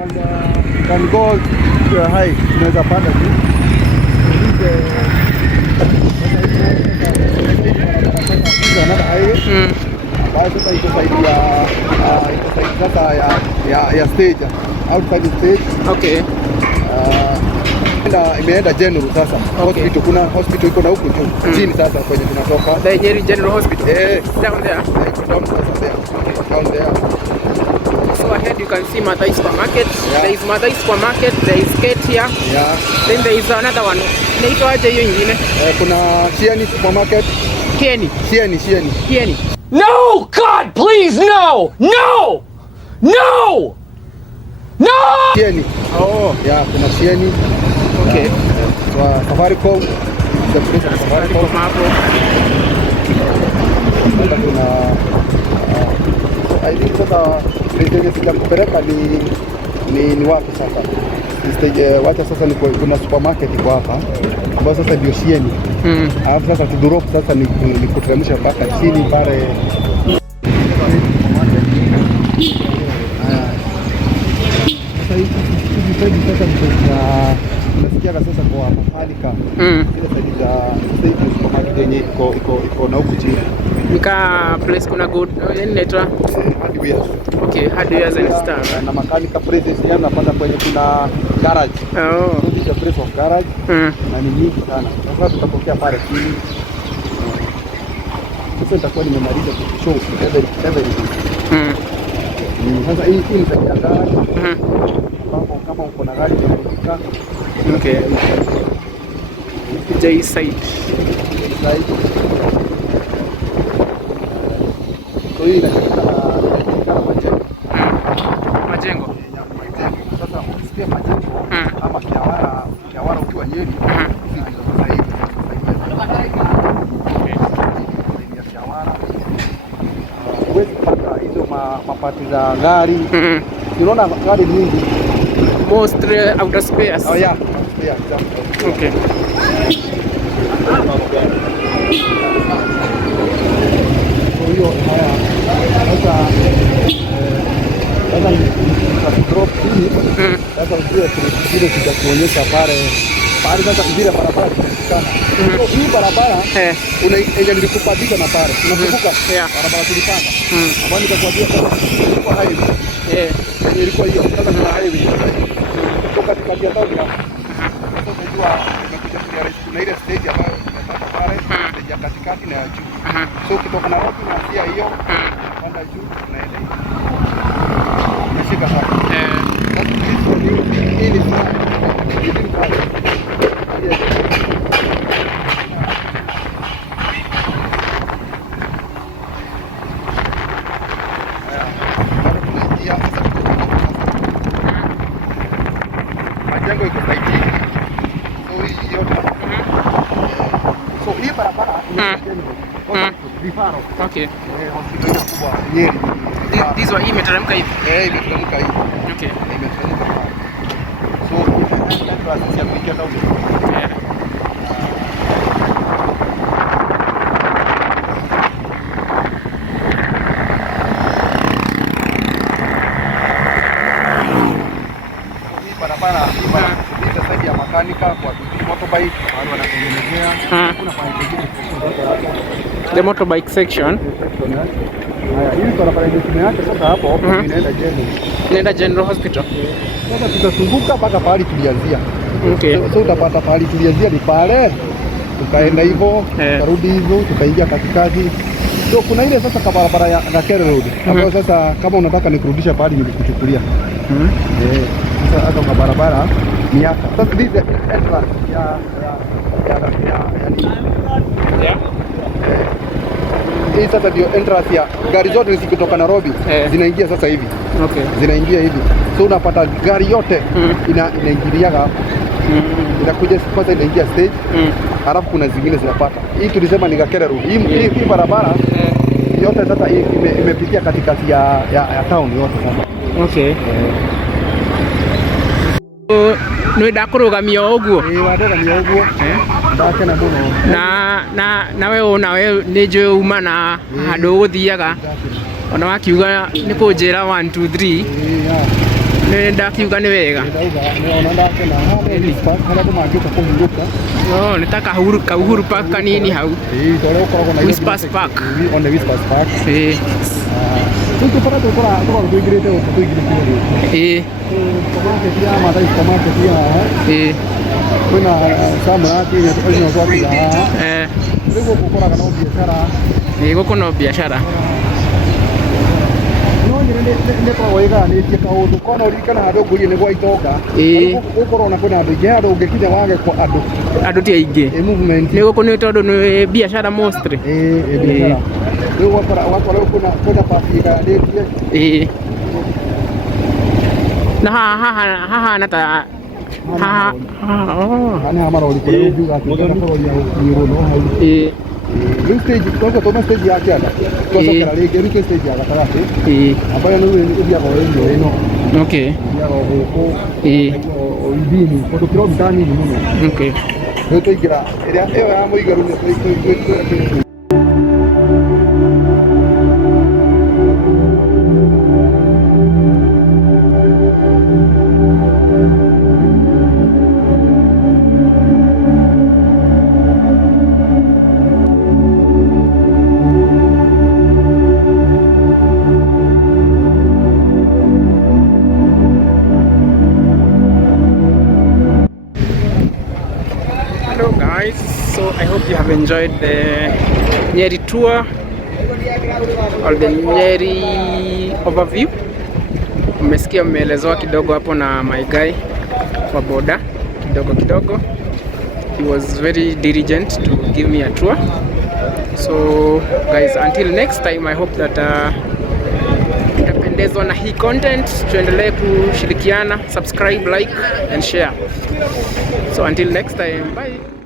can go high, tunaweza panda tu. Sasa iko saidi sasa ya stage, outside stage. Okay. Imeenda general sasa. Okay. Hospital, kuna hospital iko na huko juu. Chini sasa kwenye tunatoka. The Nyeri General Hospital. Down there. Down there. Okay. Down there. So ahead you can see Mathai Supermarket. Yeah. There is Mathai Supermarket, there is Kate here. Yeah. Then there is another one. Inaitwa aje hiyo nyingine? Kuna Shieni Supermarket. Shieni. No, God, please, no! No! No! No! Shieni. Oh. Yeah, kuna Shieni. Okay. So Safaricom. The place of Safaricom. Kuna I think sasa stage sijakupeleka ni wapi sasa? Stage wacha sasa ni kuna supermarket iko hapa ambayo sasa ndio Shieni. Alafu sasa tudrop sasa ni kuteremsha mpaka chini pale. Sasa hivi sasa tunasikia sasa kwa Mahalika. Ile side za stage supermarket yenye iko na huku chini. Nika place kuna good inaitwa hardware. Okay, hardware and stuff. Na mechanical places yana napata kwenye kuna garage. Oh. This is a place of garage. Na ni nyingi sana. Sasa tutapokea pale chini. Sasa nitakuwa nimemaliza show everything. Sasa hii ni side ya garage. Kama uko na gari unafika. Okay. J side. So hii inatakikana majengo. Sasa ukisikia majengo ama kiawara ukiwa Nyeri, hizi ndizo sasa hivi. Huwezi kupata hizo mapati za gari. Unaona gari nyingi. Most outer spares. Oh yeah. Yeah, exactly. Okay. Hiyo sasa drop hii sasa kile kitakuonyesha pale sasa vile barabara sana. Hii barabara nilikupadisha na pale unakumbuka barabara tulipanda ambayo nikakwambia kwa highway ilikuwa hiyo sasa kuna highway kutoka katikati ya town sasa unajua kuna ile stage ambayo tunapanda pale stage ya katikati na ya juu. So kutoka na road unaanzia hiyo unapanda juu unaenda hivi. Nashika sasa. Hii ni majengo iko saidi. So hii yote. So hii barabara Okay. Hospitali kubwa Nyeri. This one imeteremka hivi. Imeteremka hivi. Okay. Imeteremka. So entrance ya kuingia down. Barabara hii sasa ya makanika kwa motorbike wale wanatengenezea kuna pale pengine the motorbike section. Haya, hii barabara ile yake sasa hapo inaenda General Hospital. Sasa tutazunguka mpaka pale tulianzia. Okay. So utapata pale tulianzia ni pale. Tukaenda hivyo, tukarudi hivyo, tukaingia katikati. So kuna ile sasa kwa barabara ya Nakere Road. Ambayo sasa kama unataka nikurudisha pale nilikuchukulia. Sasa hata kwa barabara ni hapa. Sasa this entrance hii sasa ndio entrance ya gari zote zikitoka Nairobi zinaingia sasa hivi. Okay. Zinaingia hivi. So unapata gari yote inaingiliaga hapa. Inakuja kwanza inaingia stage. Halafu kuna zingine zinapata. Hii tulisema ni Nakere Road. Hii barabara yote sasa imepitia katikati ya town yote sasa. Okay. Nĩ ndakurugamia ũguo warugamia ũguo ndakena mũno na we nawe nĩ njũĩ uma na handũ ũgũthiaga ona wakiuga nĩ kũnjĩra 1 2 3 Nĩ ndakiuga nĩ wega. Ona ndakena haha ni spark hala kama angĩka kũhurũka. No, nĩ ta kahuru park kanini hau. Tore ũkoragwo na Whispers Park. On the Whispers Park. Tũkora tũingĩrĩte gũkũ tũingĩrĩte. Supermarket ya Mathai supermarket ya haha. Kwĩna samaki na tũkonya twakira haha. Rĩu gũkũ ũkoraga no biacara. Gũkũ no biacara. Nĩ koragwo ĩgayanĩtie kaũndũ kona ũririkana handũ ngũrie nĩ gwa itonga gũkorwo na kwĩna andũ aingĩ handũ ũngĩkinya wage kwa andũ ti aingĩ nĩ gũkũ nĩ tondũ nĩ biacara mostly biacara rĩu ũgakora kwĩna pasi ĩgayanĩtie na haha na ta haha nĩ marori kũrĩa ũngiuga atĩ ũkorwo ya gũkinyĩrwo no hau rĩu stage tũma stage ya kĩanda twacokera rĩngĩ rĩu stage ya gatagatĩ ambayo nĩ ũthiaga o ĩno ũthiaga o gũkũ idini tondũ kilomita nini mũno rĩu tũingĩra ĩrĩa ĩyo ya mũigaru nĩ So I hope you have enjoyed the Nyeri tour or the Nyeri overview. Umesikia mmeelezewa kidogo hapo na my guy wa boda kidogo. He was very diligent to give me a tour. So guys, until next time, I hope that utapendezwa na hii content. Tuendelee kushirikiana, subscribe, like and share. So until next time, bye.